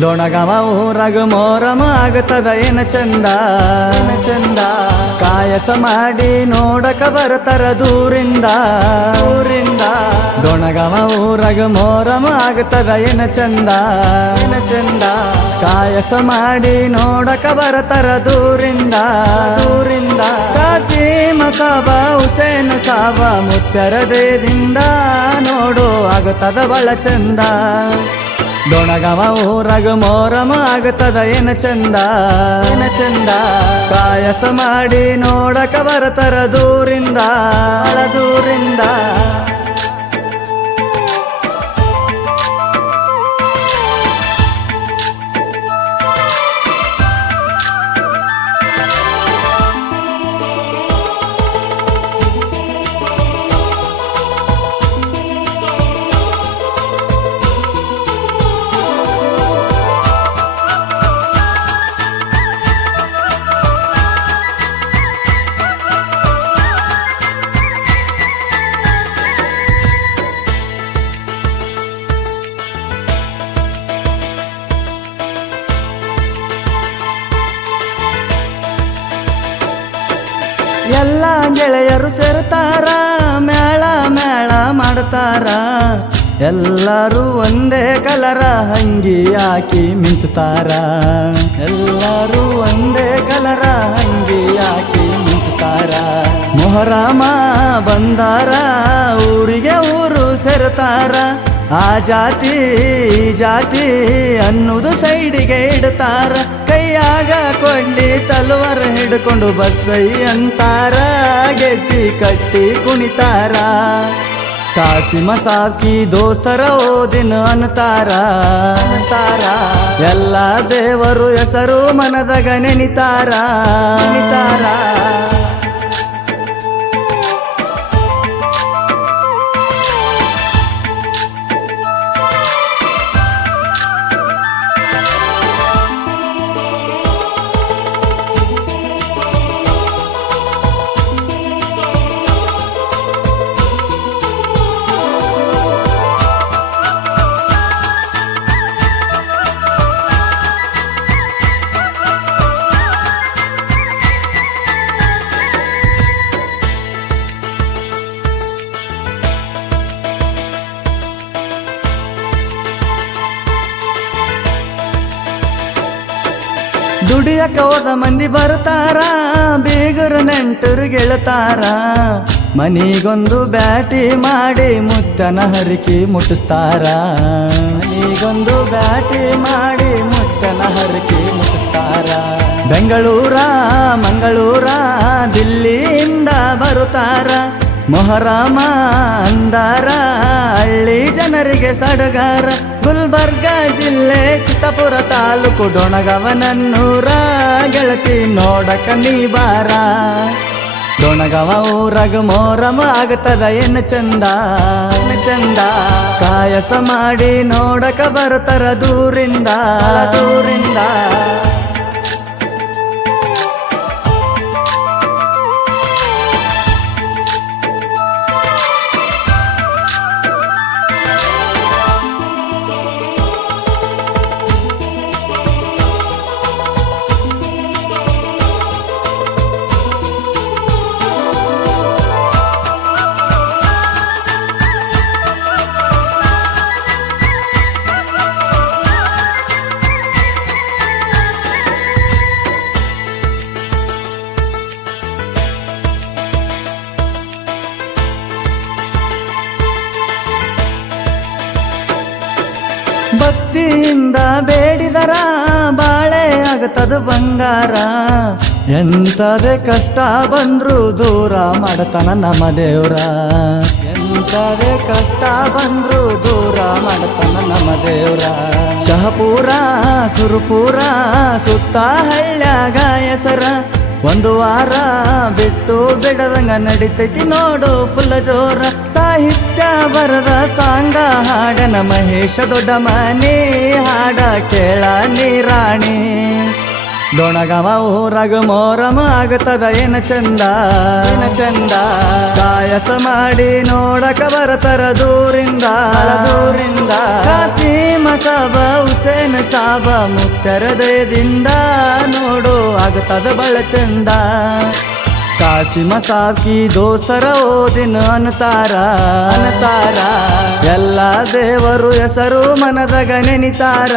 ದೊಣಗವ ಊರಾಗ ಮೋರಮ ಆಗತದ ಏನ ಚಂದ ಚಂದ ಕಾಯಸ ಮಾಡಿ ನೋಡಕ ಬರ್ತಾರ ದೂರಿಂದ ದೊಣಗವ ಊರಾಗ ಮೋರಮ ಆಗತದ ಏನ ಚಂದ ಕಾಯಸ ಮಾಡಿ ನೋಡಕ ಬರ್ತಾರ ದೂರಿಂದ ಕಾಸಿಮ ಸಾಬ ಹುಸೇನ್ ಸಾಬ ಮುತ್ತರ ದೇದಿಂದ ನೋಡು ಆಗುತ್ತದ ಬಳ ಚಂದ ದೊಣಗವ ಊರಾಗ ಮೋರಮ ಆಗತದ ಏನ ಚಂದ ಕಾಯಸ ಮಾಡಿ ನೋಡಕ ಬರ್ತಾರ ದೂರಿಂದ ಎಲ್ಲ ಗೆಳೆಯರು ಸೇರ್ತಾರ ಮೇಳ ಮಾಡ್ತಾರ ಎಲ್ಲರೂ ಒಂದೇ ಕಲರ ಹಂಗಿ ಹಾಕಿ ಮಿಂಚುತ್ತಾರ ಎಲ್ಲರೂ ಒಂದೇ ಕಲರ ಹಂಗಿ ಹಾಕಿ ಮಿಂಚುತ್ತಾರ ಮೊಹರಮ ಬಂದಾರ ಊರಿಗೆ ಊರು ಸೇರ್ತಾರ ಆ ಜಾತಿ ಈ ಜಾತಿ ಅನ್ನುವುದು ಸೈಡಿಗೆ ಇಡ್ತಾರ ಕೈಯಾಗ ಕೊಂಡಿ ತಲವಾರ ಹಿಡ್ಕೊಂಡು ಬಸ್ಸೈ ಅಂತಾರ ಗೆಜ್ಜಿ ಕಟ್ಟಿ ಕುಣಿತಾರ ಕಾಸಿಮ ಸಾಕಿ ದೋಸ್ತರ ಓದಿನ ಅನ್ನತಾರ ಎಲ್ಲ ದೇವರು ಹೆಸರು ಮನದಾಗ ನೆನಿತಾರ ದುಡಿಯಕ ಹೋದ ಮಂದಿ ಬರ್ತಾರ ಬೀಗರ ನೆಂಟರು ಗೆಳತಾರ ಮನಿಗೊಂದು ಬ್ಯಾಟಿ ಮಾಡಿ ಮುತ್ತನ ಹರಿಕಿ ಮುಟ್ಟಿಸ್ತಾರ ಮನಿಗೊಂದು ಬ್ಯಾಟಿ ಮಾಡಿ ಮುತ್ತನ ಹರಿಕಿ ಮುಟ್ಟಿಸ್ತಾರ ಬೆಂಗಳೂರ ಮಂಗಳೂರ ದಿಲ್ಲಿಯಿಂದ ಬರುತ್ತಾರ ಮೊಹರಮ ಅಂದಾರ ಹಳ್ಳಿ ಜನರಿಗೆ ಸಡಗಾರ ಗುಲ್ಬರ್ಗ ಜಿಲ್ಲೆ ಚಿತ್ತಾಪುರ ತಾಲೂಕು ಡೊಣಗವನನ್ನೂರ ಗೆಳತಿ ನೋಡಕ ನೀ ಬಾರ ಡೊಣಗವ ಊರಾಗ ಮೋರಮ ಆಗತದ ಏನ ಚಂದ ಕಾಯಸ ಮಾಡಿ ನೋಡಕ ಬರ್ತಾರ ದೂರಿಂದ ಭಕ್ತಿಯಿಂದ ಬೇಡಿದರ ಬಾಳೆ ಆಗತದ ಬಂಗಾರ ಎಂತದೇ ಕಷ್ಟ ಬಂದ್ರು ದೂರ ಮಾಡತನ ನಮ್ಮ ದೇವ್ರ ಎಂತದೇ ಕಷ್ಟ ಬಂದ್ರು ದೂರ ಮಾಡತನ ನಮ್ಮ ದೇವ್ರ ಶಹಪುರ ಸುರಪುರ ಸುತ್ತ ಹಳ್ಳ್ಯಾಗ ಹೆಸರ ಒಂದು ವಾರ ಬಿಟ್ಟು ಬಿಡದಂಗ ನಡಿತೈತಿ ನೋಡು ಫುಲ್ಲ ಜೋರ ಸಾಹಿತ್ಯ ಬರದ ಸಾಂಗ ಹಾಡನ ಮಹೇಶ ದೊಡ್ಡ ಮನೆ ಹಾಡ ಕೇಳ ನೀರಾಣಿ ಡೊಣಗವ ಊರಾಗ ಮೋರಮ ಆಗತದ ಏನ ಚಂದ ಕಾಯಸ ಮಾಡಿ ನೋಡಕ ಬರತರ ದೂರಿಂದ ಕಾಸಿಮ ಸಾಬ ಹುಸೇನ್ ಸಾಬ ಮುತ್ತರ ದಯದಿಂದ ನೋಡು ಆಗ್ತದ ಬಳ ಚಂದ. ಕಾಸಿಮ ಸಾಕಿ ದೋಸ್ತರ ಓದಿನ ಅನತಾರ ಎಲ್ಲ ದೇವರು ಹೆಸರು ಮನದಾಗ ನೆನಿತಾರ.